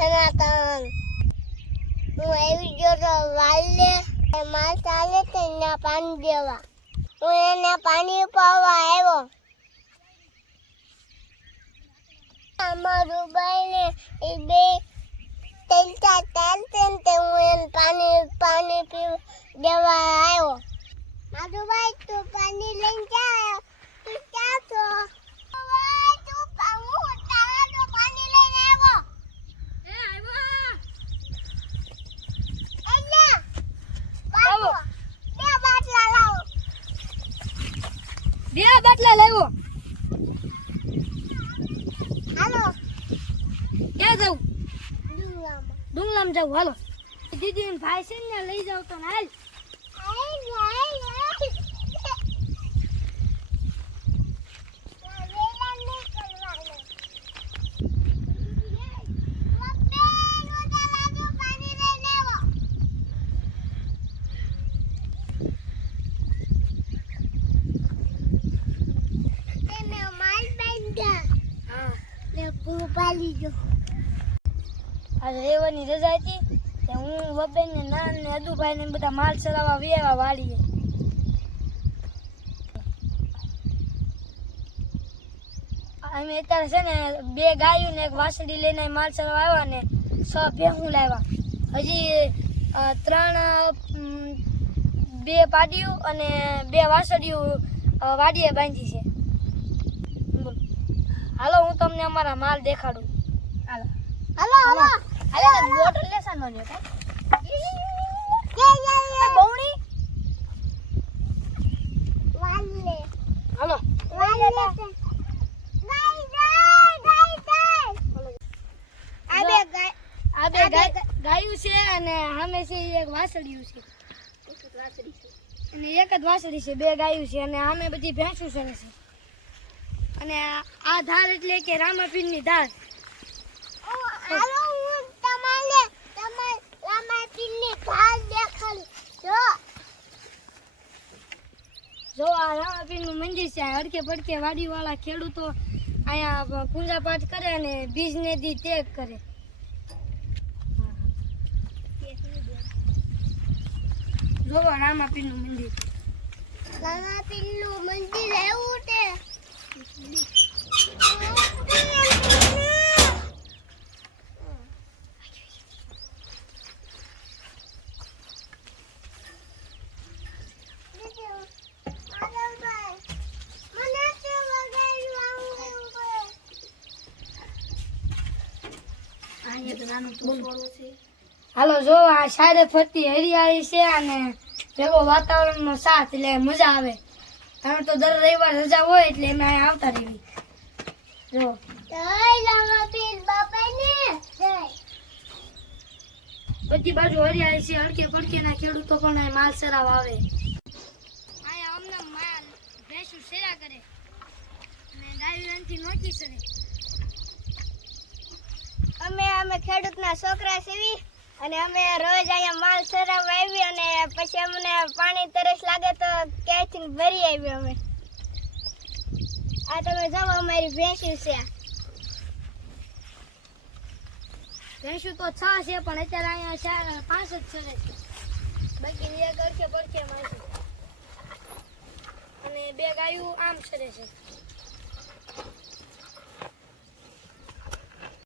સનાતન હું આવી ગયો તો વાલે માલ ચાલે તો એને પાણી દેવા હું એને પાણી પાવા આવ્યો અમારું ભાઈને એ બે તેલતા તેલતે તે હું એને પાણી પી દેવા આવ્યો મારું ભાઈ તું પાણી લઈને જા તું ક્યાં છો બે બાટલા લાવ્યો હાલો ક્યાં જાવ ડુંગરામાં ડુંગલામ જાવ હાલો દીદી ને ભાઈ છે ને લઈ જાવ તો હાલ આજે રેવાની રજા હતી તે હું બબેન ને નાન ને અદુભાઈ ને બધા માલ ચરાવવા વેવા વાળીએ અમે અત્યારે છે ને બે ગાયું ને એક વાસળી લઈને માલ ચરાવવા આવ્યા ને 6 ભેહું લાવ્યા હજી 2 પાડીયું અને 2 વાસળીયું વાડીએ બાંધી છે હાલો હું તમને અમારા માલ દેખાડું હાલો હાલો હાલો બોટલ લેસન નો જો બહુણી વાલે હાલો વાલે આ બે ગાયું છે અને સામે છે એક વાસળિયું છે અને એક જ વાસળી છે 2 ગાયું છે અને સામે બધી ભેંસું છે અને આ ધાર એટલે કે રામાપીરની ધાર હાલો હું તમારે રામાપીરની ધાર દેખાડું જો આ રામાપીરનું મંદિર છે હડકે પડકે વાડીવાળા ખેડૂતો અહીંયા પૂજા પાઠ કરે અને બીજને દી ત્યાગ કરે જો રામાપીરનું મંદિર એવું છે હાલો જો આ સાડે ફરતી હરિયાળી છે અને ભેગો વાતાવરણનો સાથ એટલે મજા આવે અમે તો દર રવિવાર રજા હોય એટલે અમે અહીંયા આવતા રહીએ જો બધી બાજુ હરિયાળી છે હડકે પડકે ના ખેડૂતો પણ અહીં માલ ચરાવવા આવે અહીંયા અમને માલ ભેંસું સેરા કરે અને ડાયરાથી નોકી સરે અમે ખેડૂતના છોકરા સીવી અને અમે રોજ અહીંયા માલ ચરાવવા આવી અને પછી અમને પાણી તરસ લાગે તો ક્યાંયથી ભરી આવી અમે આ તમે જાઓ અમારી ભેંસું છે ભેંસું તો 6 છે પણ અત્યારે અહીંયા 5 જ ચરે છે બાકી એક અડકે પડકે માં છે અને 2 ગાયું આમ ચરે છે